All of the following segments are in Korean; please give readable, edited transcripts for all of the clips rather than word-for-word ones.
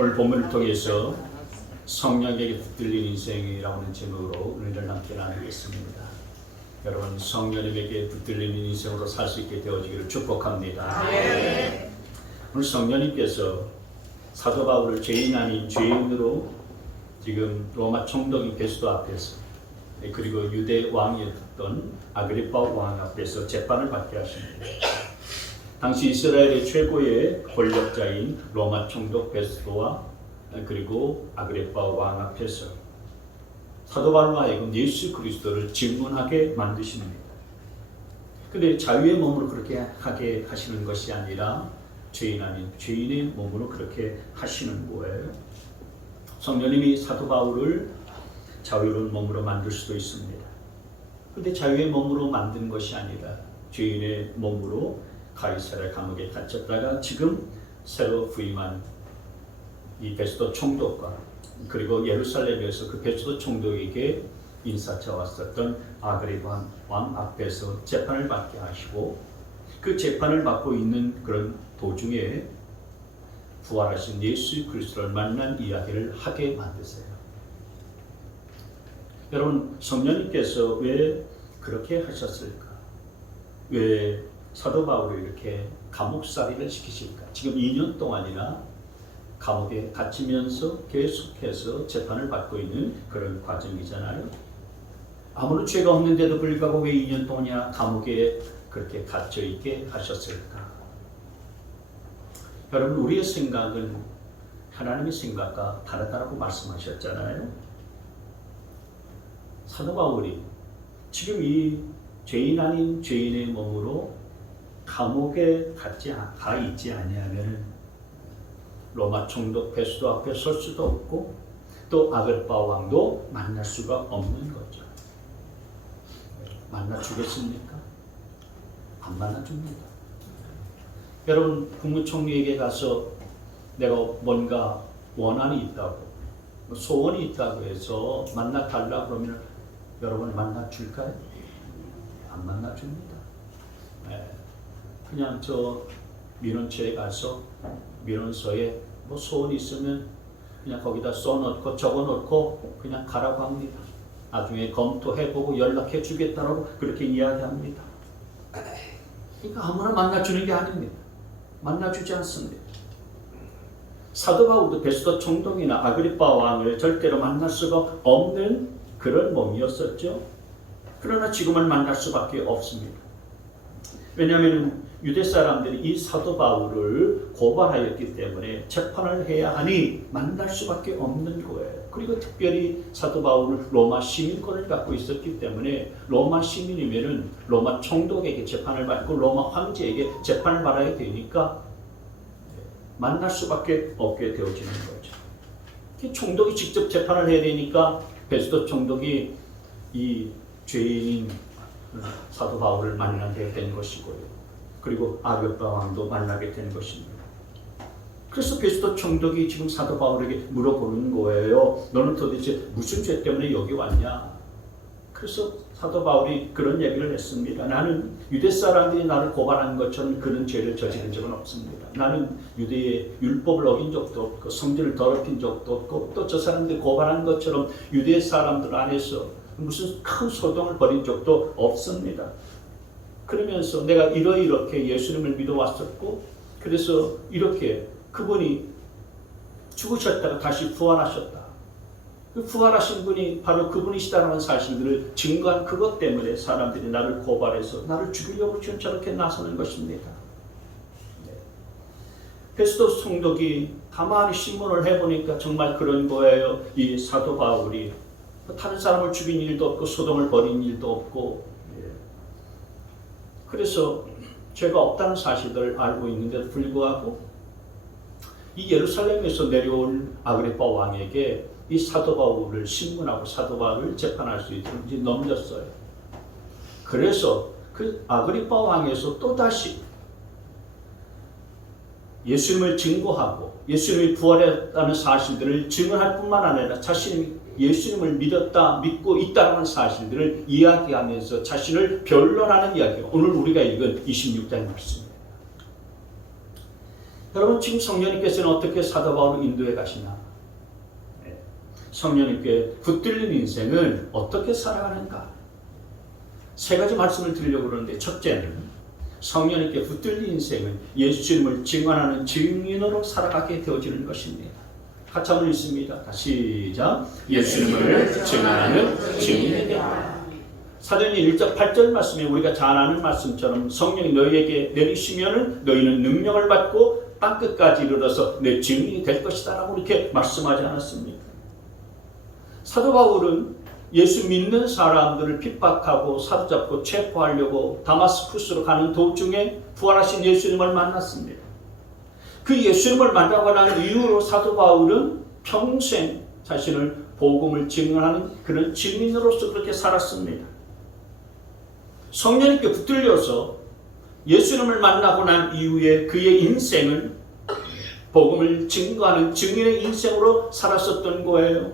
오늘 본문을 통해서 성령에게 붙들린 인생이라고 하는 제목으로 오늘을 함께 나누겠습니다. 여러분, 성령님에게 붙들린 인생으로 살 수 있게 되어지기를 축복합니다. 네. 오늘 성령님께서 사도 바울을 죄인 아닌 죄인으로 지금 로마 총독인 베스도 앞에서, 그리고 유대 왕이었던 아그리파 왕 앞에서 재판을 받게 하십니다. 당시 이스라엘의 최고의 권력자인 로마 총독 베스도와 그리고 아그리파 왕 앞에서 사도 바울로 하여금 예수 그리스도를 질문하게 만드십니다. 그런데 자유의 몸으로 그렇게 하게 하시는 것이 아니라 죄인 아닌 죄인의 몸으로 그렇게 하시는 거예요. 성령님이 사도 바울을 자유로운 몸으로 만들 수도 있습니다. 그런데 자유의 몸으로 만든 것이 아니라 죄인의 몸으로 가이사랴 감옥에 갇혔다가 지금 새로 부임한 이 베스도 총독과 그리고 예루살렘에서 그 베스도 총독에게 인사차 왔었던 아그리파 왕 앞에서 재판을 받게 하시고, 그 재판을 받고 있는 그런 도중에 부활하신 예수 그리스도를 만난 이야기를 하게 만드세요. 여러분, 성령님께서 왜 그렇게 하셨을까? 왜 사도 바울을 이렇게 감옥살이를 시키실까? 지금 2년 동안이나 감옥에 갇히면서 계속해서 재판을 받고 있는 그런 과정이잖아요. 아무런 죄가 없는데도 불구하고 왜 2년 동안이나 감옥에 그렇게 갇혀 있게 하셨을까? 여러분, 우리의 생각은 하나님의 생각과 다르다고 말씀하셨잖아요. 사도 바울이 지금 이 죄인 아닌 죄인의 몸으로 감옥에 가 있지 아니하면 로마 총독 베스도 앞에 설 수도 없고 또 아그리파 왕도 만날 수가 없는 거죠. 만나 주겠습니까? 안 만나 줍니다. 여러분, 국무총리에게 가서 내가 뭔가 원한이 있다고, 소원이 있다고 해서 만나 달라 그러면 여러분 만나 줄까요? 안 만나 줍니다. 그냥 저 민원처에 가서 민원서에 뭐 소원이 있으면 그냥 거기다 써놓고 적어놓고 그냥 가라고 합니다. 나중에 검토해보고 연락해 주겠다라고 그렇게 이야기합니다. 그러니까 아무나 만나주는 게 아닙니다. 만나주지 않습니다. 사도 바울도 베스도 총독이나 아그리파 왕을 절대로 만날 수가 없는 그런 몸이었었죠. 그러나 지금은 만날 수밖에 없습니다. 왜냐하면 유대 사람들이 이 사도 바울을 고발하였기 때문에 재판을 해야 하니 만날 수밖에 없는 거예요. 그리고 특별히 사도 바울은 로마 시민권을 갖고 있었기 때문에 로마 시민이면은 로마 총독에게 재판을 받고 로마 황제에게 재판을 받아야 되니까 만날 수밖에 없게 되어지는 거죠. 총독이 직접 재판을 해야 되니까 베스도 총독이 이 죄인인 사도 바울을 만나게 된 것이고요. 그리고 아그리파 왕도 만나게 된 것입니다. 그래서 베스도 총독이 지금 사도 바울에게 물어보는 거예요. 너는 도대체 무슨 죄 때문에 여기 왔냐? 그래서 사도 바울이 그런 얘기를 했습니다. 나는 유대 사람들이 나를 고발한 것처럼 그런 죄를 저지른 적은 없습니다. 나는 유대의 율법을 어긴 적도 없고 성전을 더럽힌 적도 없고 또 저 사람들이 고발한 것처럼 유대 사람들 안에서 무슨 큰 소동을 벌인 적도 없습니다. 그러면서 내가 이렇게 예수님을 믿어왔었고, 그래서 이렇게 그분이 죽으셨다가 다시 부활하셨다. 그 부활하신 분이 바로 그분이시다는 사실들을 증거한 그것 때문에 사람들이 나를 고발해서 나를 죽이려고 지금 저렇게 나서는 것입니다. 베스도 총독이 가만히 신문을 해보니까 정말 그런 거예요. 이 사도 바울이 다른 사람을 죽인 일도 없고 소동을 벌인 일도 없고, 그래서 죄가 없다는 사실을 알고 있는데도 불구하고 이 예루살렘에서 내려올 아그리파 왕에게 이 사도 바울을 신문하고 사도 바울을 재판할 수 있도록 이제 넘겼어요. 그래서 그 아그리파 왕에서 또다시 예수님을 증거하고 예수님이 부활했다는 사실들을 증언할 뿐만 아니라 자신이 예수님을 믿고 있다는 사실들을 이야기하면서 자신을 변론하는 이야기가 오늘 우리가 읽은 26장 말씀입니다. 여러분 지금 성령님께서는 어떻게 사도 바울을 인도해 가시나? 성령님께 붙들린 인생을 어떻게 살아가는가? 세 가지 말씀을 드리려고 그러는데, 첫째는 성령님께 붙들린 인생은 예수님을 증언하는 증인으로 살아가게 되어지는 것입니다. 같이 한번 읽습니다. 시작. 예수님을 증언하는 증인이다. 사도행전 1장 8절 말씀에 우리가 잘 아는 말씀처럼 성령이 너희에게 내리시면 너희는 능력을 받고 땅끝까지 이르러서 내 증인이 될 것이다 라고 이렇게 말씀하지 않았습니까? 사도 바울은 예수 믿는 사람들을 핍박하고 사로잡고 체포하려고 다마스쿠스로 가는 도중에 부활하신 예수님을 만났습니다. 그 예수님을 만나고 난 이후로 사도 바울은 평생 자신을 복음을 증언하는 그런 증인으로서 그렇게 살았습니다. 성령님께 붙들려서 예수님을 만나고 난 이후에 그의 인생은 복음을 증거하는 증인의 인생으로 살았었던 거예요.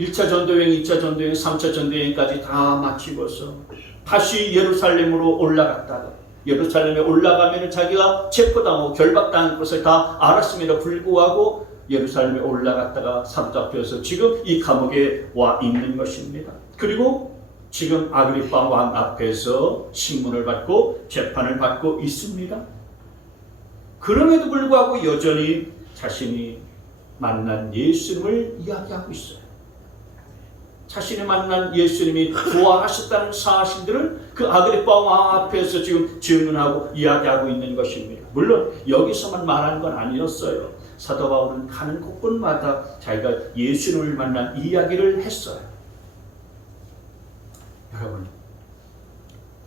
1차 전도여행, 2차 전도여행, 3차 전도여행까지 다 마치고서 다시 예루살렘으로 올라갔다가 예루살렘에 올라가면 자기가 체포당하고 결박당한 것을 다 알았음에도 불구하고 예루살렘에 올라갔다가 사로잡혀서 지금 이 감옥에 와 있는 것입니다. 그리고 지금 아그리파 왕 앞에서 신문을 받고 재판을 받고 있습니다. 그럼에도 불구하고 여전히 자신이 만난 예수님을 이야기하고 있어요. 자신이 만난 예수님이 부활하셨다는 사실들을 그 아그리파 왕 앞에서 지금 증언하고 이야기하고 있는 것입니다. 물론 여기서만 말하는 건 아니었어요. 사도 바울은 가는 곳곳마다 자기가 예수님을 만난 이야기를 했어요.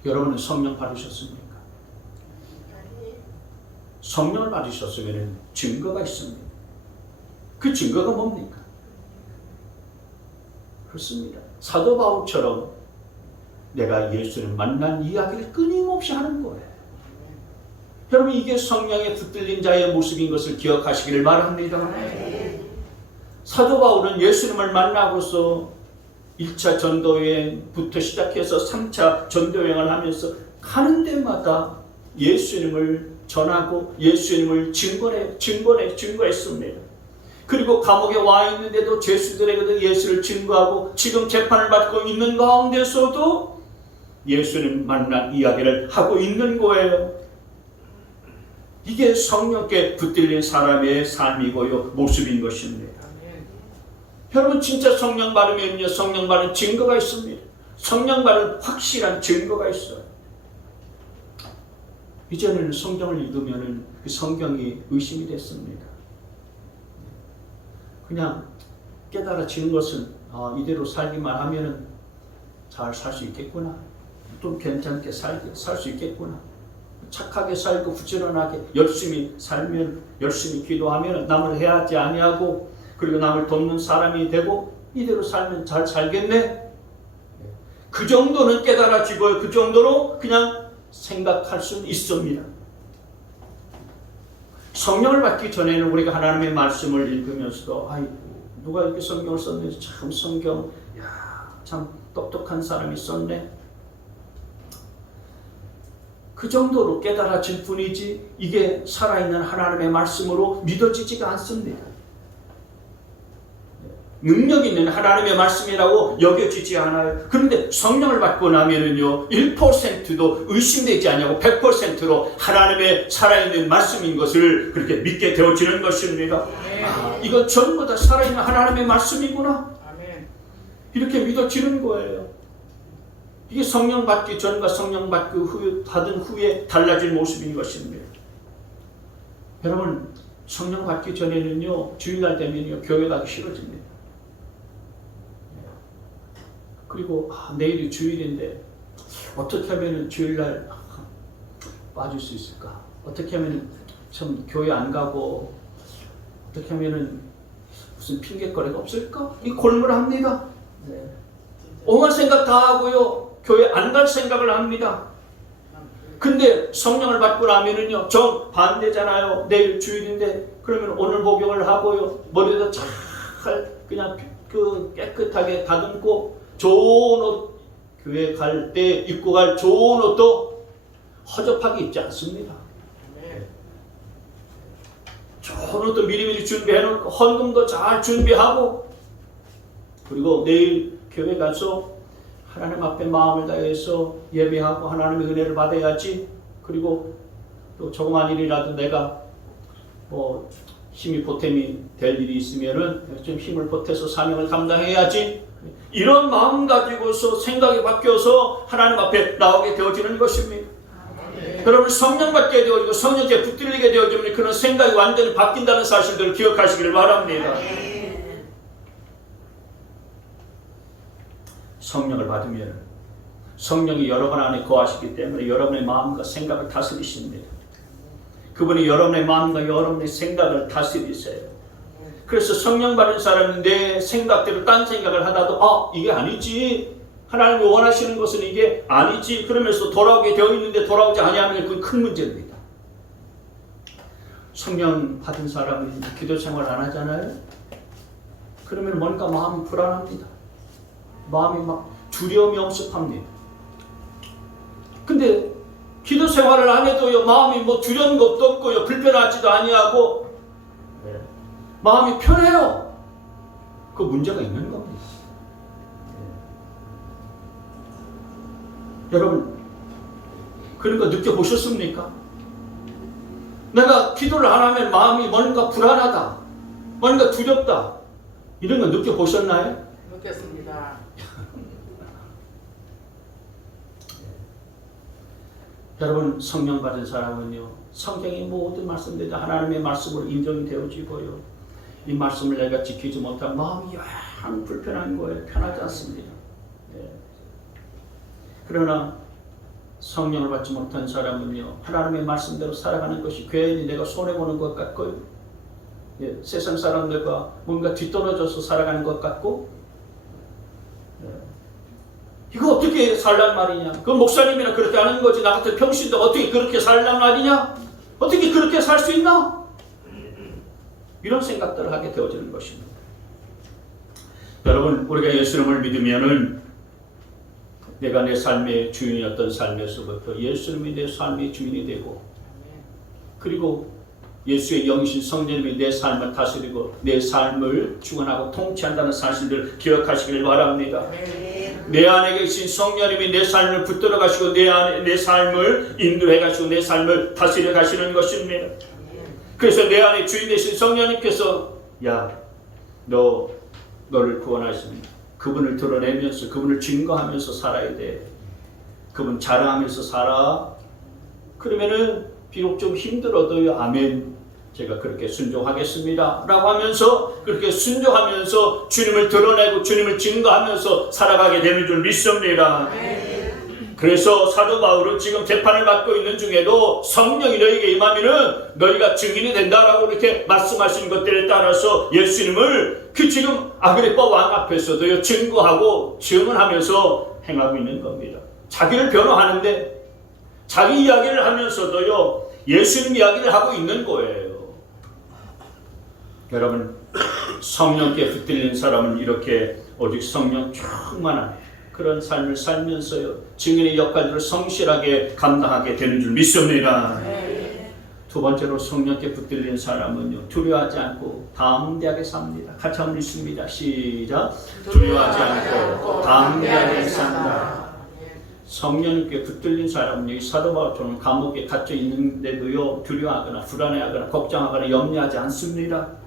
여러분은 성령 받으셨습니까? 성령을 받으셨으면 증거가 있습니다. 그 증거가 뭡니까? 그렇습니다. 사도 바울처럼 내가 예수를 만난 이야기를 끊임없이 하는 거예요. 여러분 이게 성령에 붙들린 자의 모습인 것을 기억하시기를 바랍니다. 사도 바울은 예수님을 만나고서 1차 전도여행부터 시작해서 3차 전도여행을 하면서 가는 데마다 예수님을 전하고 예수님을 증거했습니다. 그리고 감옥에 와 있는데도 죄수들에게도 예수를 증거하고 지금 재판을 받고 있는 가운데서도 예수님 만난 이야기를 하고 있는 거예요. 이게 성령께 붙들린 사람의 삶이고요, 모습인 것입니다. 여러분 진짜 성령 받으면요, 성령 받은 증거가 있습니다. 성령 받은 확실한 증거가 있어요. 이제는 성경을 읽으면 그 성경이 의심이 됐습니다. 그냥 깨달아지는 것은 이대로 살기만 하면 잘 살 수 있겠구나. 좀 괜찮게 살 수 있겠구나. 착하게 살고 부지런하게 열심히 살면, 열심히 기도하면 남을 해하지 아니하고 그리고 남을 돕는 사람이 되고 이대로 살면 잘 살겠네. 그 정도는 깨달아지고요. 그 정도로 그냥 생각할 수는 있습니다. 성령을 받기 전에는 우리가 하나님의 말씀을 읽으면서도 누가 이렇게 성경을 썼는지 참 성경 참 똑똑한 사람이 썼네. 그 정도로 깨달아질 뿐이지 이게 살아있는 하나님의 말씀으로 믿어지지가 않습니다. 능력 있는 하나님의 말씀이라고 여겨지지 않아요. 그런데 성령을 받고 나면은요 1%도 의심되지 않냐고 100%로 하나님의 살아있는 말씀인 것을 그렇게 믿게 되어지는 것입니다. 이거 전부 다 살아있는 하나님의 말씀이구나. 이렇게 믿어지는 거예요. 이게 성령 받기 전과 성령 받은 후에 달라진 모습인 것입니다. 여러분 성령 받기 전에는요 주일날 되면요 교회 가기 싫어집니다. 그리고 내일이 주일인데 어떻게 하면 주일날 빠질 수 있을까? 어떻게 하면 참 교회 안 가고 어떻게 하면 무슨 핑계거리가 없을까? 이 골몰합니다. 오만 생각 다 하고요 교회 안 갈 생각을 합니다. 근데 성령을 받고 나면은요 정 반대잖아요. 내일 주일인데 그러면 오늘 목욕을 하고요 머리도 잘 그냥 깨끗하게 다듬고 좋은 옷, 교회 갈 때 입고 갈 좋은 옷도 허접하게 입지 않습니다. 좋은 옷도 미리미리 준비해놓고 헌금도 잘 준비하고 그리고 내일 교회 가서 하나님 앞에 마음을 다해서 예배하고 하나님의 은혜를 받아야지. 그리고 또 조그만 일이라도 내가 힘이 보탬이 될 일이 있으면은 좀 힘을 보태서 사명을 감당해야지. 이런 마음 가지고서 생각이 바뀌어서 하나님 앞에 나오게 되어지는 것입니다. 여러분 성령 받게 되어지고 성령께 붙들리게 되어지면 그런 생각이 완전히 바뀐다는 사실들을 기억하시기를 바랍니다. 성령을 받으면 성령이 여러분 안에 거하시기 때문에 여러분의 마음과 생각을 다스리십니다. 그분이 여러분의 마음과 여러분의 생각을 다스리세요. 그래서 성령 받은 사람은 내 생각대로 딴 생각을 하다도 이게 아니지. 하나님이 원하시는 것은 이게 아니지. 그러면서 돌아오게 되어 있는데 돌아오지 아니하면 그건 큰 문제입니다. 성령 받은 사람은 기도 생활 안 하잖아요. 그러면 뭔가 마음이 불안합니다. 마음이 막 두려움이 엄습합니다. 근데 기도 생활을 안 해도요 마음이 두려운 것도 없고요 불편하지도 아니하고 마음이 편해요. 그 문제가 있는 겁니다. 여러분 그런 거 느껴보셨습니까? 내가 기도를 안 하면 마음이 뭔가 불안하다, 뭔가 두렵다, 이런 거 느껴보셨나요? 느꼈습니다. 여러분 성령 받은 사람은요 성경의 모든 말씀들이 하나님의 말씀으로 인정이 되어지고요 이 말씀을 내가 지키지 못한 마음이 영 불편한 거예요. 편하지 않습니다. 그러나 성령을 받지 못한 사람은요 하나님의 말씀대로 살아가는 것이 괜히 내가 손해보는 것 같고요 세상 사람들과 뭔가 뒤떨어져서 살아가는 것 같고 이거 어떻게 살란 말이냐. 그 목사님이나 그렇게 하는 거지 나 같은 평신도 어떻게 그렇게 살란 말이냐. 어떻게 그렇게 살 수 있나. 이런 생각들을 하게 되어지는 것입니다. 여러분 우리가 예수님을 믿으면은 내가 내 삶의 주인이었던 삶에서부터 예수님이 내 삶의 주인이 되고 그리고 예수의 영이신 성령님이 내 삶을 다스리고 내 삶을 주관하고 통치한다는 사실을 기억하시길 바랍니다. 내 안에 계신 성령님이 내 삶을 붙들어 가시고 내 삶을 인도해 가시고 내 삶을 다스려 가시는 것입니다. 그래서 내 안에 주인 되신 성령님께서 너를 구원하신 그분을 드러내면서 그분을 증거하면서 살아야 돼. 그분 자랑하면서 살아. 그러면은 비록 좀 힘들어도요 아멘 제가 그렇게 순종하겠습니다 라고 하면서 그렇게 순종하면서 주님을 드러내고 주님을 증거하면서 살아가게 되는 줄 믿습니다. 그래서 사도 바울은 지금 재판을 받고 있는 중에도 성령이 너에게 임하면은 너희가 증인이 된다라고 이렇게 말씀하신 것들에 따라서 예수님을 지금 아그리파 왕 앞에서도요 증거하고 증언하면서 행하고 있는 겁니다. 자기를 변호하는데 자기 이야기를 하면서도요 예수님 이야기를 하고 있는 거예요. 여러분 성령께 붙들린 사람은 이렇게 오직 성령 충만한 그런 삶을 살면서요 증인의 역할들을 성실하게 감당하게 되는 줄 믿습니다. 두 번째로 성령께 붙들린 사람은요 두려워하지 않고 담대하게 삽니다. 같이 한번 읽습니다. 시작. 두려워하지 않고 담대하게 산다. 성령님께 붙들린 사람은 사도 바울처럼 감옥에 갇혀 있는데도요 두려워하거나 불안해하거나 걱정하거나 염려하지 않습니다.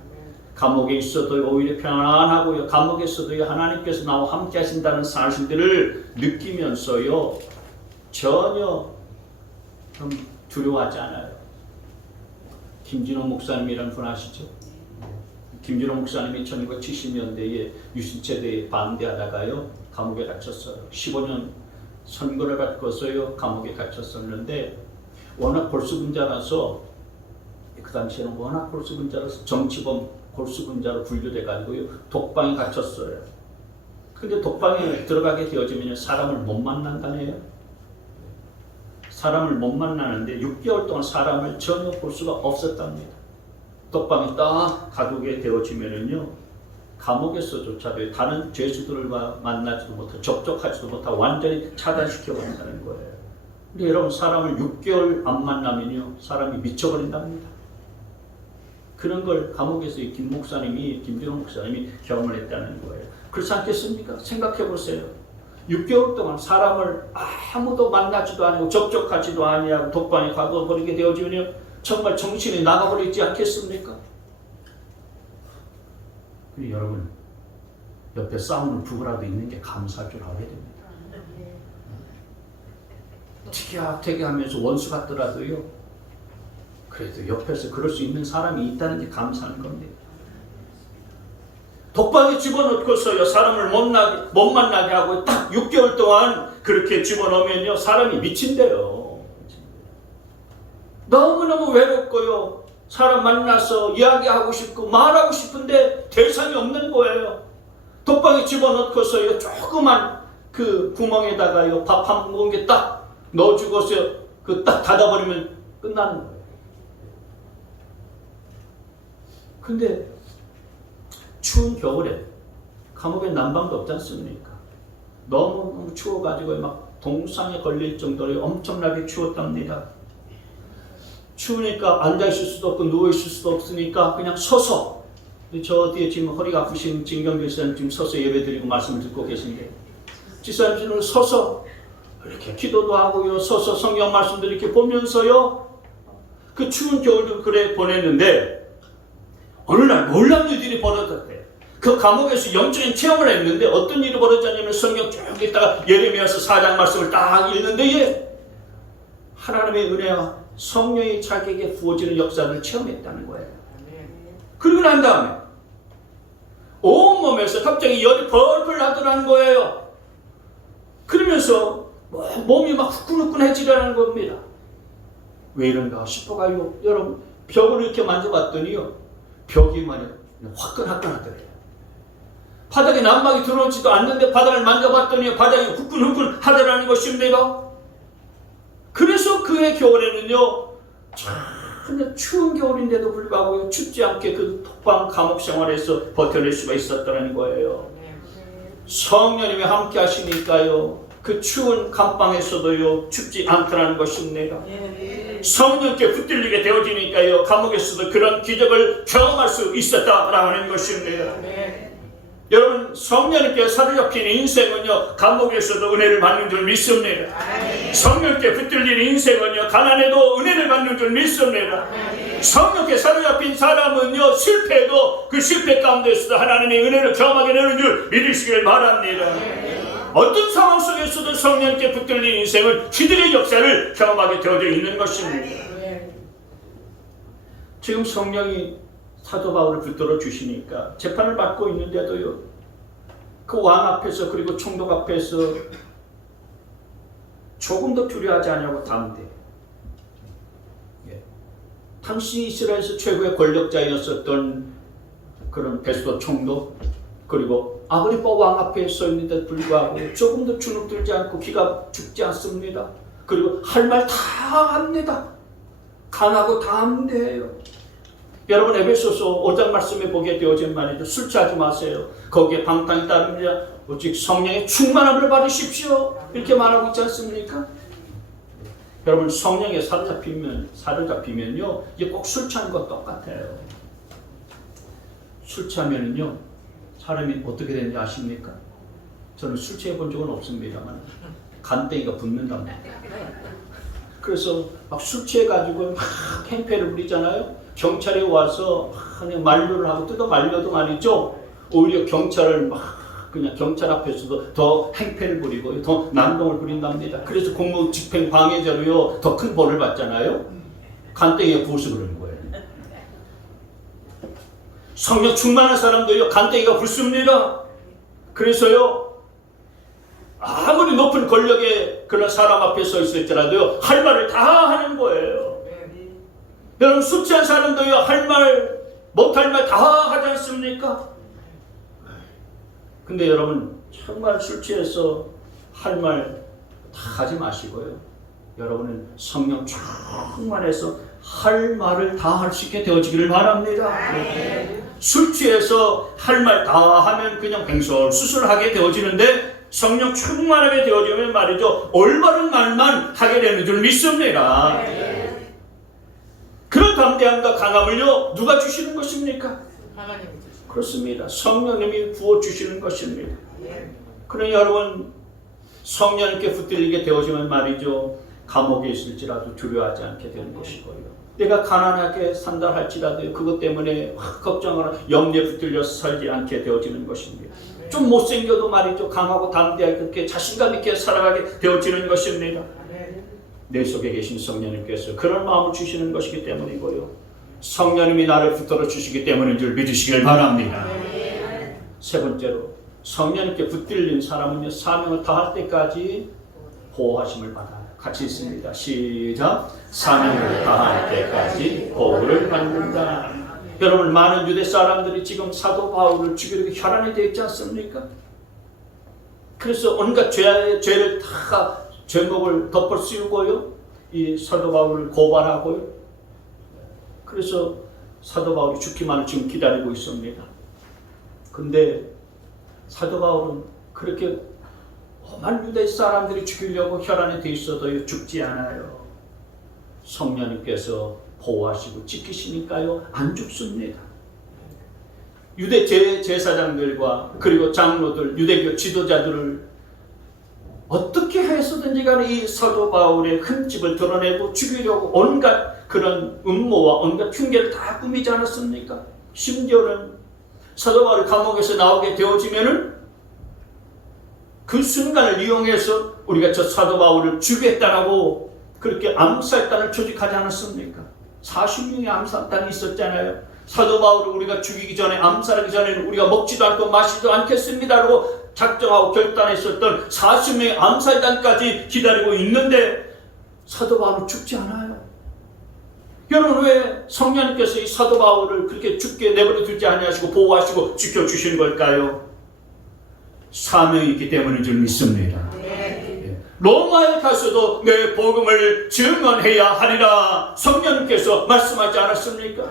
감옥에 있어도 오히려 편안하고요 감옥에 있어도 하나님께서 나와 함께 하신다는 사실들을 느끼면서요 전혀 두려워하지 않아요. 김진호 목사님이라는 분 아시죠? 김진호 목사님이 1970년대에 유신체대에 반대하다가요 감옥에 갇혔어요. 15년 선고를 받고서요 감옥에 갇혔었는데 워낙 골수분자라서 그 당시에는 워낙 골수분자라서 정치범 골수분자로 분류돼가지고요 독방에 갇혔어요. 근데 독방에 들어가게 되어지면 사람을 못 만난다네요. 사람을 못 만나는데 6개월 동안 사람을 전혀 볼 수가 없었답니다. 독방에 딱 가두게 되어지면은요 감옥에서조차도 다른 죄수들을 만나지도 못하고 접촉하지도 못하고 완전히 차단시켜버린다는 거예요. 근데 여러분 사람을 6개월 안 만나면요 사람이 미쳐버린답니다. 그런 걸 감옥에서 김병호 목사님이 경험을 했다는 거예요. 그렇지 않겠습니까? 생각해 보세요. 6개월 동안 사람을 아무도 만나지도 않고 접촉하지도 아니하고 독방에 가둬버리게 되어지면 정말 정신이 나가버리지 않겠습니까? 그리고 여러분, 옆에 싸우는 부부라도 있는 게 감사할 줄 알아야 됩니다. 티격태격 하면서 원수 같더라도요, 그래도 옆에서 그럴 수 있는 사람이 있다는 게 감사한 겁니다. 독방에 집어넣고서요, 사람을 못 만나게 하고 딱 6개월 동안 그렇게 집어넣으면요, 사람이 미친대요. 너무너무 외롭고요, 사람 만나서 이야기하고 싶고 말하고 싶은데 대상이 없는 거예요. 독방에 집어넣고서요, 조그만 그 구멍에다가요, 밥 한 공기 딱 넣어주고서 그 딱 닫아버리면 끝나는 거예요. 근데 추운 겨울에 감옥에 난방도 없지 않습니까? 너무 추워가지고 막 동상에 걸릴 정도로 엄청나게 추웠답니다. 추우니까 앉아있을 수도 없고 누워있을 수도 없으니까 그냥 서서, 저 뒤에 지금 허리가 아프신 진경규 지사님 지금 서서 예배드리고 말씀을 듣고 계신데, 지사님은 서서 이렇게 기도도 하고요, 서서 성경 말씀들 이렇게 보면서요, 그 추운 겨울도 그래 보냈는데, 어느 날 놀라운 일들이 벌어졌대요. 그 감옥에서 영적인 체험을 했는데 어떤 일이 벌어졌냐면, 성경 쭉 읽다가 예레미야서 4장 말씀을 딱 읽는데 하나님의 은혜와 성령이 자기에게 부어지는 역사를 체험했다는 거예요. 그리고 난 다음에 온몸에서 갑자기 열이 펄펄 나더라는 거예요. 그러면서 몸이 막 후끈후끈해지라는 겁니다. 왜 이런가 싶어가지고 여러분, 벽을 이렇게 만져봤더니요, 벽이 말이야 화끈화끈하더래요. 바닥에 난막이 들어오지도 않는데 바닥을 만져봤더니 바닥이 후끈후끈하더라는 것입니다. 그래서 그해 겨울에는요, 참 추운 겨울인데도 불구하고 춥지 않게 그 독방 감옥 생활에서 버텨낼 수가 있었다는 거예요. 성령님이 함께 하시니까요, 그 추운 감방에서도요 춥지 않더라는 것입니다. 성령께 붙들리게 되어지니까요, 감옥에서도 그런 기적을 경험할 수 있었다라는 것입니다. 여러분, 성령께 사로잡힌 인생은요, 감옥에서도 은혜를 받는 줄 믿습니다. 성령께 붙들린 인생은요, 가난해도 은혜를 받는 줄 믿습니다. 성령께 사로잡힌 사람은요, 실패해도 그 실패 가운데서도 하나님의 은혜를 경험하게 되는 줄 믿으시길 바랍니다. 어떤 상황 속에서도 성령께 붙들린 인생은 기적의 역사를 경험하게 되어져 있는 것입니다. 지금 성령이 사도 바울을 붙들어 주시니까 재판을 받고 있는데도요, 그 왕 앞에서 그리고 총독 앞에서 조금도 두려워하지 않냐고 담대. 당시 이스라엘에서 최고의 권력자였었던 그런 베스도 총독, 그리고 아그리파 왕 앞에 서 있는데도 불구하고 조금도 주눅들지 않고 기가 죽지 않습니다. 그리고 할 말 다 합니다. 강하고 담대해요. 여러분, 에베소서 5장 말씀에 보게 되어진 말이죠. 술 취하지 마세요. 거기에 방탕이 따릅니다. 오직 성령의 충만함을 받으십시오. 이렇게 말하고 있지 않습니까? 여러분, 성령에 사로잡히면요, 이게 꼭 술 취하는 것 똑같아요. 술 취하면은요, 사람이 어떻게 되는지 아십니까? 저는 술 취해 본 적은 없습니다만 간땡이가 붓는답니다. 그래서 막 술 취해가지고 막 행패를 부리잖아요. 경찰에 와서 그냥 만류를 하고 뜯어 말려도 말이죠, 오히려 경찰을 막 그냥 경찰 앞에서도 더 행패를 부리고 더 난동을 부린답니다. 그래서 공무 집행 방해죄로요 더 큰 벌을 받잖아요. 간땡이가 부어서 그러는 거예요. 성령 충만한 사람도요 간땡이가 붓습니다. 그래서요, 아무리 높은 권력의 그런 사람 앞에 서 있을지라도요 할 말을 다 하는 거예요. 여러분, 술 취한 사람도요 할 말, 못할 말 다 하지 않습니까? 근데 여러분, 정말 술 취해서 할 말 다 하지 마시고요, 여러분은 성령 충만해서 할 말을 다 할 수 있게 되어지기를 바랍니다. 술 취해서 할 말 다 하면 그냥 횡설수설하게 되어지는데, 성령 충만하게 되어지면 말이죠, 올바른 말만 하게 되는 줄 믿습니다. 그렇다면 담대함과 강함을요 누가 주시는 것입니까? 하나님이 주시는. 그렇습니다. 성령님이 부어주시는 것입니다. 네. 그러니 여러분 성령님께 붙들리게 되어지면 말이죠 감옥에 있을지라도 두려워하지 않게 되는 것이고요. 내가 가난하게 산다 할지라도 그것 때문에 걱정하거나 염려에 붙들려서 살지 않게 되어지는 것입니다. 좀 못생겨도 말이죠 강하고 담대하게 그렇게 자신감 있게 살아가게 되어지는 것입니다. 내 속에 계신 성령님께서 그런 마음을 주시는 것이기 때문이고요. 성령님이 나를 붙들어 주시기 때문인 줄 믿으시길 바랍니다. 세 번째로 성령님께 붙들린 사람은요 사명을 다할 때까지 보호하심을 받아요. 같이 있습니다. 시작. 사명을 다할 때까지 보호를 받는다. 여러분 많은 유대 사람들이 지금 사도 바울을 죽이려고 혈안이 되어 있지 않습니까? 그래서 온갖 죄를 다 죄목을 덮어 씌우고요 이 사도 바울을 고발하고요. 그래서 사도 바울이 죽기만을 지금 기다리고 있습니다. 근데 사도 바울은 그렇게 오만 유대 사람들이 죽이려고 혈안에 돼 있어도 죽지 않아요. 성령님께서 보호하시고 지키시니까요 안 죽습니다. 유대 제사장들과 그리고 장로들, 유대교 지도자들을 어떻게 해서든지 간에 이 사도 바울의 흠집을 드러내고 죽이려고 온갖 그런 음모와 온갖 핑계를 다 꾸미지 않았습니까? 심지어는 사도 바울이 감옥에서 나오게 되어지면은 그 순간을 이용해서 우리가 저 사도 바울을 죽였다라고 그렇게 암살단을 조직하지 않았습니까? 40명의 암살단이 있었잖아요. 사도 바울을 우리가 죽이기 전에 암살하기 전에는 우리가 먹지도 않고 마시지도 않겠습니다라고 작정하고 결단했었던 40명의 암살단까지 기다리고 있는데 사도 바울은 죽지 않아요. 여러분 왜 성령님께서 이 사도 바울을 그렇게 죽게 내버려 두지 아니하시고 보호하시고 지켜주신 걸까요? 사명이 있기 때문인 줄 믿습니다. 로마에 가서도 내 복음을 증언해야 하리라 성령님께서 말씀하지 않았습니까?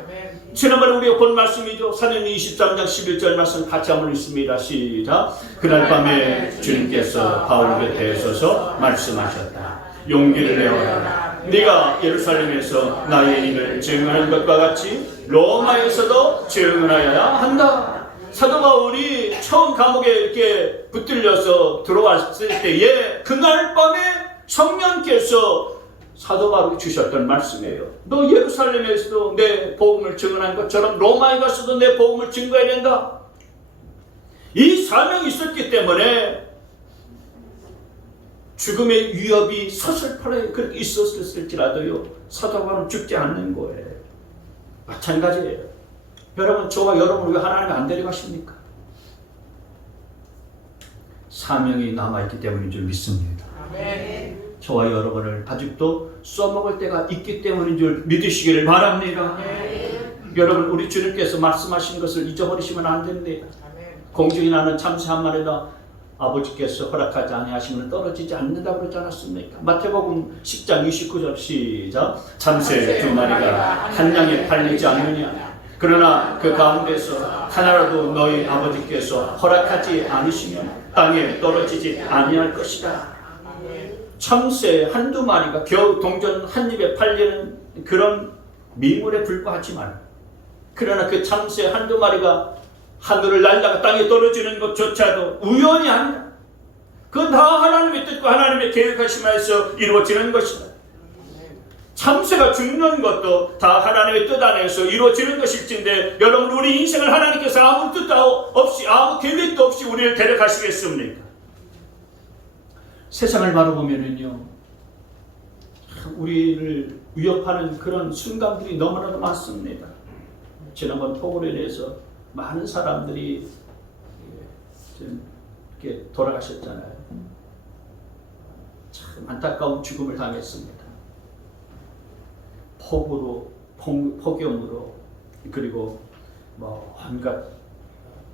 지난번에 우리가 본 말씀이죠. 사도행전 23장 11절 말씀 같이 한번 읽습니다. 시작. 그날 밤에 주님께서 바울 곁에 서서 말씀하셨다. 용기를 내어라. 네가 예루살렘에서 나의 일을 증언한 것과 같이 로마에서도 증언하여야 한다. 사도 바울이 처음 감옥에 이렇게 붙들려서 들어왔을 때에 그날 밤에 성령께서 사도 바울이 주셨던 말씀이에요. 너 예루살렘에서도 내 복음을 증언한 것처럼 로마에 가서도 내 복음을 증거해야 된다. 이 사명이 있었기 때문에 죽음의 위협이 서슬퍼에 그렇게 있었을지라도요 사도 바울은 죽지 않는 거예요. 마찬가지예요. 여러분 저와 여러분을 왜 하나님이 안 데려가십니까? 사명이 남아있기 때문인 줄 믿습니다. 아멘. 저와 여러분을 아직도 써먹을 때가 있기 때문인 줄 믿으시기를 바랍니다. 아멘. 여러분 우리 주님께서 말씀하신 것을 잊어버리시면 안 됩니다. 아멘. 공중에 나는 참새 한 마리다 아버지께서 허락하지 아니하시면 떨어지지 않는다고 그러지 않았습니까? 마태복음 10장 29절 시작. 참새 두 마리가 한 양에 팔리지 않느냐. 그러나 그 가운데서 하나라도 너희 아버지께서 허락하지 않으시면 땅에 떨어지지 아니할 것이다. 참새 한두 마리가 겨우 동전 한 입에 팔리는 그런 미물에 불과하지만 그러나 그 참새 한두 마리가 하늘을 날다가 땅에 떨어지는 것조차도 우연이 아니라 그건 다 하나님의 뜻과 하나님의 계획하심에서 이루어지는 것이다. 참새가 죽는 것도 다 하나님의 뜻 안에서 이루어지는 것일진데 여러분 우리 인생을 하나님께서 아무 뜻도 없이 아무 계획도 없이 우리를 데려가시겠습니까? 세상을 바라보면은요 우리를 위협하는 그런 순간들이 너무나도 많습니다. 지난번 폭우로 인해서 많은 사람들이 이렇게 돌아가셨잖아요. 참 안타까운 죽음을 당했습니다. 폭우로, 폭염으로 그리고 뭐 온갖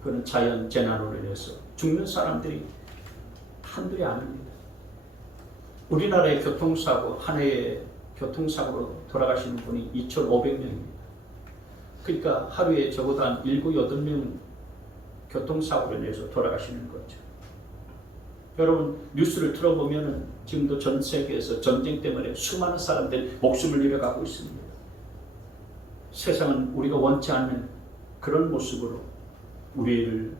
그런 자연 재난으로 인해서 죽는 사람들이 한둘이 아닙니다. 우리나라의 교통사고 한 해에 교통사고로 돌아가시는 분이 2,500명입니다. 그러니까 하루에 적어도 한 7, 8명 교통사고로 인해서 돌아가시는 거죠. 여러분 뉴스를 틀어보면 지금도 전 세계에서 전쟁 때문에 수많은 사람들이 목숨을 잃어가고 있습니다. 세상은 우리가 원치 않는 그런 모습으로 우리를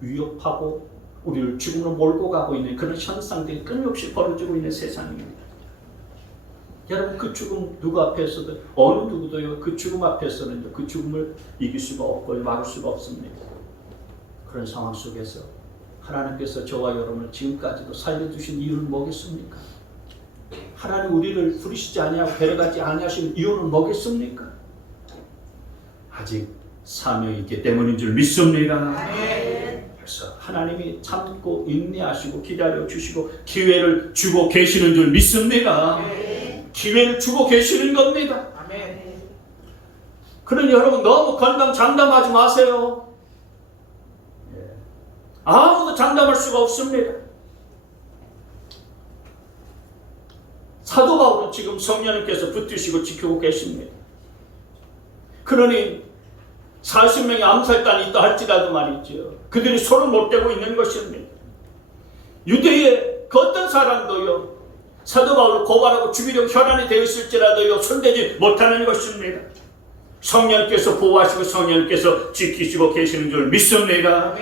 위협하고 우리를 죽음으로 몰고 가고 있는 그런 현상들이 끊임없이 벌어지고 있는 세상입니다. 여러분, 그 죽음 누구 앞에서도 어느 누구도요 그 죽음 앞에서는 그 죽음을 이길 수가 없고 막을 수가 없습니다. 그런 상황 속에서 하나님께서 저와 여러분을 지금까지도 살려주신 이유는 뭐겠습니까? 하나님 우리를 부르시지 아니하고 데려가지 아니하신 이유는 뭐겠습니까? 아직 사명이 있기 때문인 줄 믿습니다. 그래서 하나님이 참고 인내하시고 기다려 주시고 기회를 주고 계시는 줄 믿습니다. 기회를 주고 계시는 겁니다. 그러니 여러분 너무 건강 장담하지 마세요. 아무도 장담할 수가 없습니다. 사도 바울은 지금 성령님께서 붙드시고 지키고 계십니다. 그러니 40명의 암살단이 있다 할지라도 말이죠, 그들이 손을 못 대고 있는 것입니다. 유대의 그 어떤 사람도요 사도 바울을 고발하고 죽이려고 혈안이 되어 있을지라도요 손대지 못하는 것입니다. 성령께서 보호하시고 성령께서 지키시고 계시는 줄 믿습니다.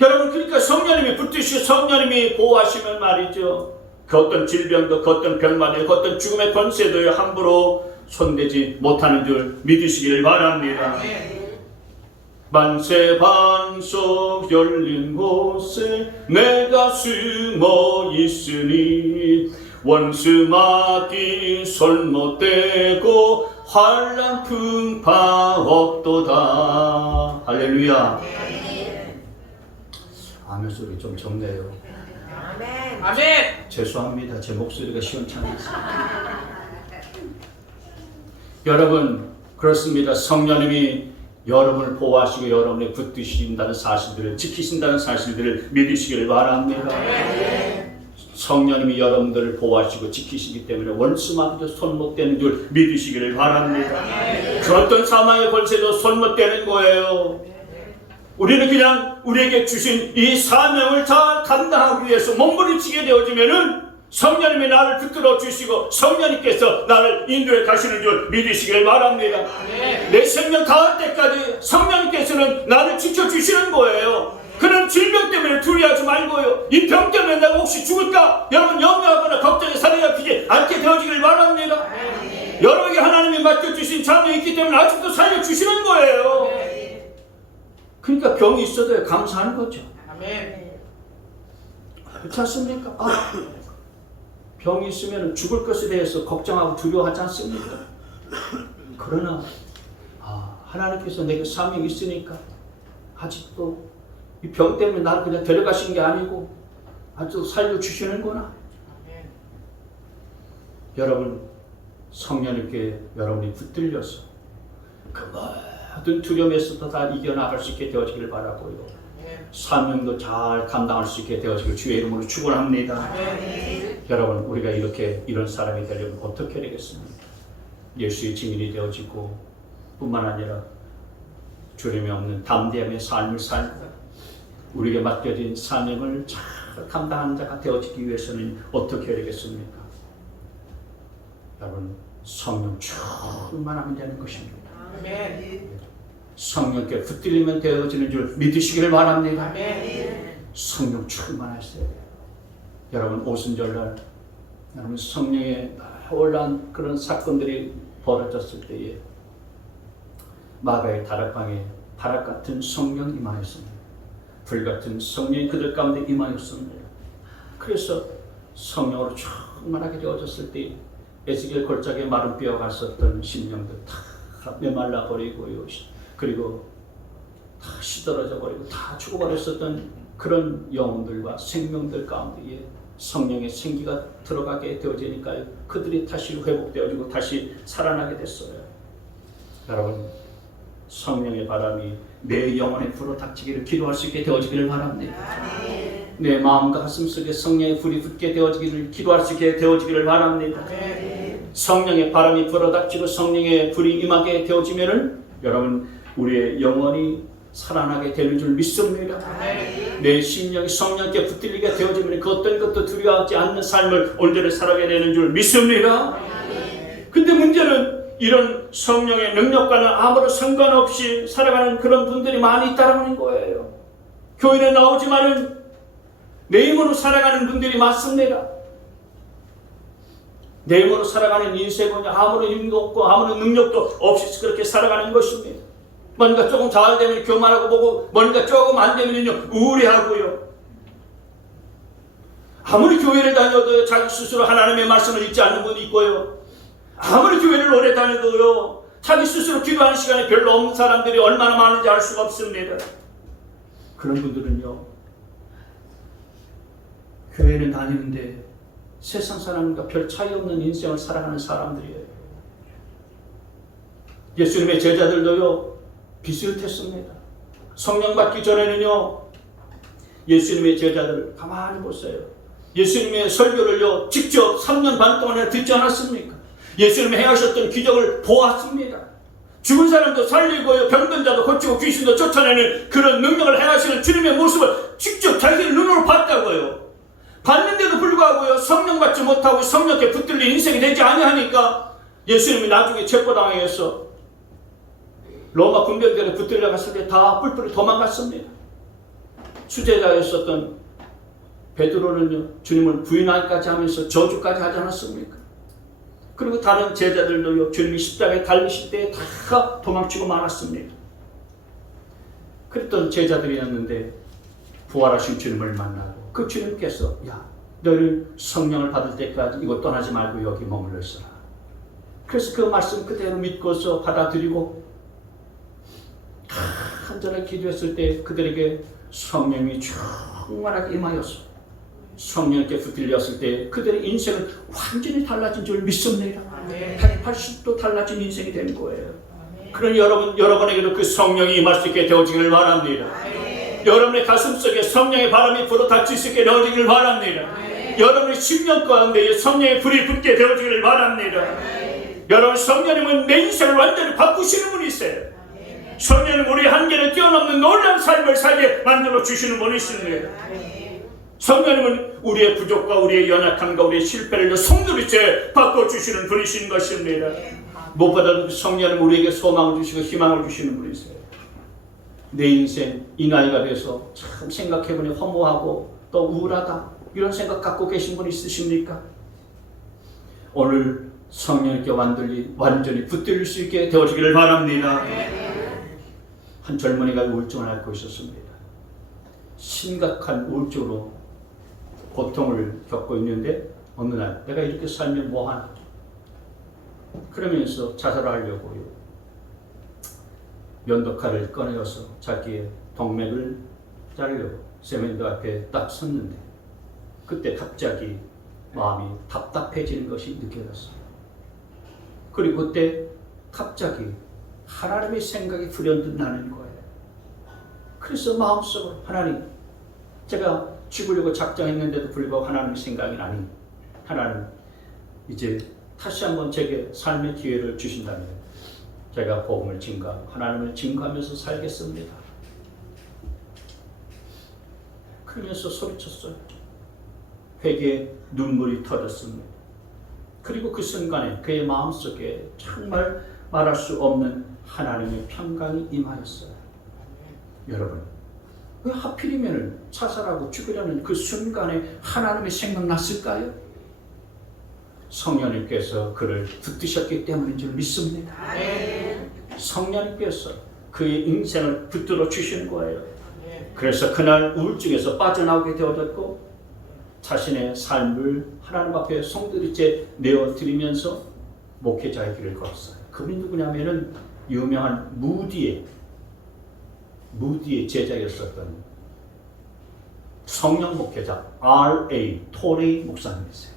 여러분, 그러니까 성령님이 붙드시고 성령님이 보호하시면 말이죠, 그 어떤 질병도 그 어떤 병마도 그 어떤 죽음의 권세도요 함부로 손대지 못하는 줄 믿으시길 바랍니다. 만세 반석 열린 곳에 내가 숨어 있으니 원수마귀 손 못 대고 환난 풍파 없도다. 할렐루야. 아멘 소리 좀 적네요. 아멘. 죄송합니다. 제 목소리가 시원찮아서. 여러분, 그렇습니다. 성령님이 여러분을 보호하시고 여러분을 붙드신다는 사실들을, 지키신다는 사실들을 믿으시기를 바랍니다. 성령님이 여러분들을 보호하시고 지키시기 때문에 원수마귀도 손 못 대는 줄 믿으시기를 바랍니다. 그 어떤 사망의 권세도 손 못 대는 거예요. 우리는 그냥 우리에게 주신 이 사명을 잘 감당하기 위해서 몸부림치게 되어지면은 성령님이 나를 붙들어 주시고 성령님께서 나를 인도해 가시는 줄 믿으시길 바랍니다. 내 생명 다할 때까지 성령님께서는 나를 지켜주시는 거예요. 그런 질병 때문에 두려워하지 말고요, 이 병 때문에 내가 혹시 죽을까 여러분 염려하거나 걱정에 사로잡히지 않게 되어지길 바랍니다. 여러분에게 하나님이 맡겨주신 자녀이 있기 때문에 아직도 살려주시는 거예요. 그러니까 병이 있어도 감사하는 거죠. 그렇지 않습니까? 병이 있으면 죽을 것에 대해서 걱정하고 두려워하지 않습니까? 그러나 하나님께서 내게 사명이 있으니까 아직도 이 병 때문에 나를 그냥 데려가신 게 아니고 아직도 살려주시는구나. 여러분, 성령님께 여러분이 붙들려서 그 모든 두려움에서도 다 이겨나갈 수 있게 되어지기를 바라고요, 사명도 잘 감당할 수 있게 되어지길 주의 이름으로 축원합니다. 여러분, 우리가 이런 사람이 되려면 어떻게 해야 되겠습니까? 예수의 증인이 되어지고 뿐만 아니라 주님이 없는 담대함의 삶을 살고 우리에게 맡겨진 사명을 잘 감당하는 자가 되어지기 위해서는 어떻게 해야 되겠습니까? 여러분, 성령 충만하면 되는 것입니다. 성령께 붙들리면 되어지는 줄 믿으시기를 바랍니다. 성령 충만하셔야 돼요. 여러분, 오순절날 여러분 성령의 놀라운 그런 사건들이 벌어졌을 때에 마가의 다락방에 바락 같은 성령이 임하였습니다. 불같은 성령이 그들 가운데 임하였습니다. 그래서 성령으로 충만하게 되어졌을 때 에스겔 골짜기에 마른 뼈가 갔었던 심령들 다 메말라 버리고요, 그리고 다 시들어져 버리고 다 죽어버렸었던 그런 영혼들과 생명들 가운데에 성령의 생기가 들어가게 되어지니까요, 그들이 다시 회복되어지고 다시 살아나게 됐어요. 여러분, 성령의 바람이 내 영혼에 불어닥치기를 기도할 수 있게 되어지기를 바랍니다. 내 마음과 가슴 속에 성령의 불이 붙게 되어지기를 기도할 수 있게 되어지기를 바랍니다. 성령의 바람이 불어닥치고 성령의 불이 임하게 되어지면은 여러분, 우리의 영혼이 살아나게 되는 줄 믿습니다. 내 심령이 성령께 붙들리게 되어지면 그 어떤 것도 두려워하지 않는 삶을 온전히 살아가게 되는 줄 믿습니다. 근데 문제는 이런 성령의 능력과는 아무런 상관없이 살아가는 그런 분들이 많이 있다는 거예요. 교회에 나오지만은 내 힘으로 살아가는 분들이 많습니다. 내 힘으로 살아가는 인생은 아무런 힘도 없고 아무런 능력도 없이 그렇게 살아가는 것입니다. 뭔가 조금 잘 되면 교만하고 보고 뭔가 조금 안 되면요 우울해하고요. 아무리 교회를 다녀도 자기 스스로 하나님의 말씀을 읽지 않는 분이 있고요. 아무리 교회를 오래 다녀도요 자기 스스로 기도하는 시간이 별로 없는 사람들이 얼마나 많은지 알 수가 없습니다. 그런 분들은요 교회는 다니는데 세상 사람과 별 차이 없는 인생을 살아가는 사람들이에요. 예수님의 제자들도요 비슷했습니다. 성령 받기 전에는요 예수님의 제자들을 가만히 보세요. 예수님의 설교를요 직접 3년 반 동안이나 듣지 않았습니까? 예수님이 행하셨던 기적을 보았습니다. 죽은 사람도 살리고요 병든 자도 고치고 귀신도 쫓아내는 그런 능력을 행하시는 주님의 모습을 직접 자기들 눈으로 봤다고요. 봤는데도 불구하고요 성령 받지 못하고 성령께 붙들린 인생이 되지 아니하니까 예수님이 나중에 체포당해서 로마 군병들에 붙들려 갔을 때 다 뿔뿔이 도망갔습니다. 수제자였었던 베드로는요 주님을 부인하기까지 하면서 저주까지 하지 않았습니까? 그리고 다른 제자들도요 주님이 십자가에 달리실 때 다 도망치고 말았습니다. 그랬던 제자들이었는데 부활하신 주님을 만나고 그 주님께서 야 너희는 성령을 받을 때까지 이곳 떠나지 말고 여기 머물러 있어라. 그래서 그 말씀 그대로 믿고서 받아들이고 간절하게 기도했을 때 그들에게 성령이 충만하게 임하였어. 성령께 붙들렸을 때 그들의 인생은 완전히 달라진 줄 믿습니다. 180도 달라진 인생이 된 거예요. 그러니 여러분에게도 그 성령이 임할 수 있게 되어지기를 바랍니다. 여러분의 가슴속에 성령의 바람이 불어닥칠 수 있게 되어지기를 바랍니다. 여러분의 심령 가운데 성령의 불이 붙게 되어지기를 바랍니다. 여러분 성령님은 내 인생을 완전히 바꾸시는 분이세요. 성령님 우리의 한계를 뛰어넘는 놀라운 삶을 살게 만들어 주시는 분이십니다. 성령님은 우리의 부족과 우리의 연약함과 우리의 실패를 송두리째 바꿔주시는 분이신 것입니다. 무엇보다도 성령님은 우리에게 소망을 주시고 희망을 주시는 분이세요. 내 인생 이 나이가 돼서 참 생각해보니 허무하고 또 우울하다 이런 생각 갖고 계신 분 있으십니까? 오늘 성령님께 완전히 붙들릴 수 있게 되어지기를 바랍니다. 한 젊은이가 우울증을 앓고 있었습니다. 심각한 우울증으로 고통을 겪고 있는데 어느 날 내가 이렇게 살면 뭐하나 그러면서 자살하려고요. 면도칼을 꺼내어서 자기의 동맥을 자르려고 세면도 앞에 딱 섰는데 그때 갑자기 마음이 답답해지는 것이 느껴졌어요. 그리고 그때 갑자기 하나님의 생각이 불현듯 나는 거예요. 그래서 마음속으로 하나님 제가 죽으려고 작정했는데도 불구하고 하나님의 생각이 나니 하나님 이제 다시 한번 제게 삶의 기회를 주신다면 제가 복음을 증거하고 하나님을 증거하면서 살겠습니다. 그러면서 소리쳤어요. 회개에 눈물이 터졌습니다. 그리고 그 순간에 그의 마음속에 정말 말할 수 없는 하나님의 평강이 임하였어요. 여러분 왜 하필이면 자살하고 죽으려는 그 순간에 하나님의 생각 났을까요? 성령님께서 그를 붙드셨기 때문인 줄 믿습니다. 성령님께서 그의 인생을 붙들어 주시는 거예요. 그래서 그날 우울증에서 빠져나오게 되어졌고 자신의 삶을 하나님 앞에 송두리째 내어드리면서 목회자의 길을 걸었어요. 그분이 누구냐면은 유명한 무디의 제자였었던 성령 목회자 R.A. 토레이 목사님이세요.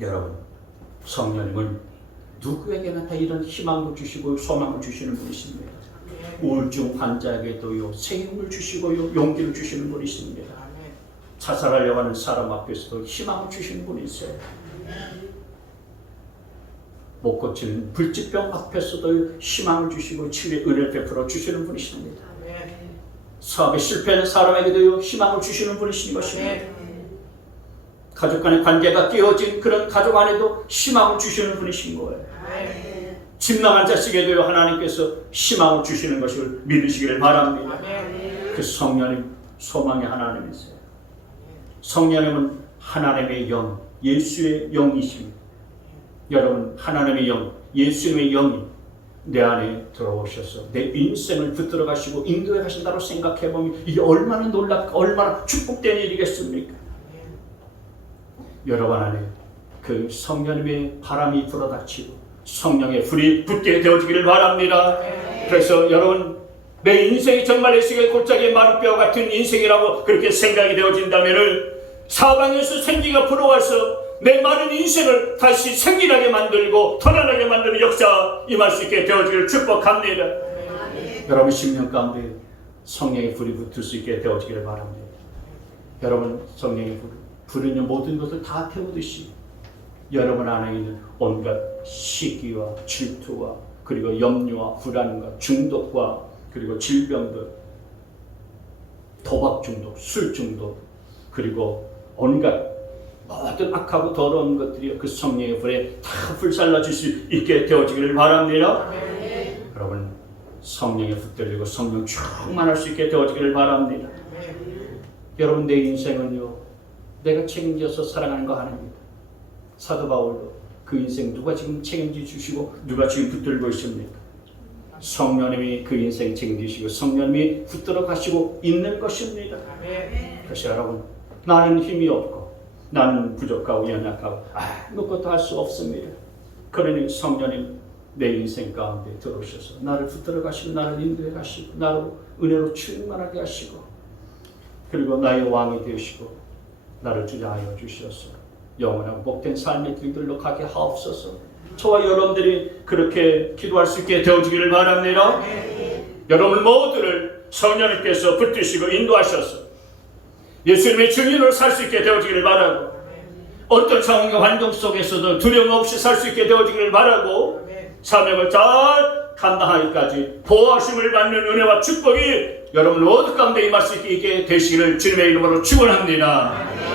여러분, 성령님은 누구에게나 다 이런 희망을 주시고 소망을 주시는 분이십니다. 우울증 환자에게도요 새 힘을 주시고요 용기를 주시는 분이십니다. 자살하려고 하는 사람 앞에서도 희망을 주시는 분이세요. 못 고치는 불치병 앞에서도 희망을 주시고 치유의 은혜를 베풀어 주시는 분이십니다. 사업에 실패하는 사람에게도 희망을 주시는 분이신 것입니다. 가족 간의 관계가 깨어진 그런 가족 안에도 희망을 주시는 분이신 거예요. 침낭한 자식에 대해 하나님께서 희망을 주시는 것을 믿으시기를 바랍니다. 아멘. 그 성령님 소망의 하나님이세요. 성령님은 하나님의 영, 예수의 영이십니다. 여러분, 하나님의 영, 예수님의 영이 내 안에 들어오셔서 내 인생을 붙들어 가시고 인도해 가신다고 생각해 보면 이게 얼마나 놀랍고 얼마나 축복된 일이겠습니까? 여러분 안에 그 성령님의 바람이 불어닥치고 성령의 불이 붙게 되어지기를 바랍니다. 그래서 여러분, 내 인생이 정말 예수의 골짜기의 마룻뼈 같은 인생이라고 그렇게 생각이 되어진다면 사방에서 생기가 불어와서 내 마른 인생을 다시 생기나게 만들고 편안하게 만드는 역사 임할 수 있게 되어지기를 축복합니다. 여러분, 10년 가운데 성령의 불이 붙을 수 있게 되어지기를 바랍니다. 여러분, 성령의 불은 모든 것을 다 태우듯이 여러분 안에 있는 온갖 시기와 질투와 그리고 염려와 불안과 중독과 그리고 질병들, 도박 중독, 술 중독, 그리고 온갖 모든 악하고 더러운 것들이 그 성령의 불에 다 불살라 줄 수 있게 되어지기를 바랍니다. 여러분, 성령에 붙들리고 성령 충만할 수 있게 되어지기를 바랍니다. 여러분, 내 인생은요, 내가 책임져서 살아가는 거 아닙니다. 사도 바울도 그 인생 누가 지금 책임져 주시고 누가 지금 붙들고 있습니까? 성령님이 그 인생 책임지시고 성령님이 붙들어 가시고 있는 것입니다. 그래서 여러분, 나는 힘이 없고 나는 부족하고 연약하고 아무것도 할 수 없습니다. 그러니 성령님 내 인생 가운데 들어오셔서 나를 붙들어 가시고 나를 인도해 가시고 나로 은혜로 충만하게 하시고 그리고 나의 왕이 되시고 나를 주장하여 주셔서 영원한 복된 삶의 길들로 가게 하옵소서. 저와 여러분들이 그렇게 기도할 수 있게 되어지기를 바랍니다. 여러분 모두를 성령님께서 붙드시고 인도하셔서 예수님의 증인으로 살 수 있게 되어지기를 바라고 어떤 상황과 환경 속에서도 두려움 없이 살 수 있게 되어지기를 바라고 사명을 잘 감당하기까지 보호하심을 받는 은혜와 축복이 여러분 모두 가운데 임할 수 있게 되시기를 주님의 이름으로 축원합니다.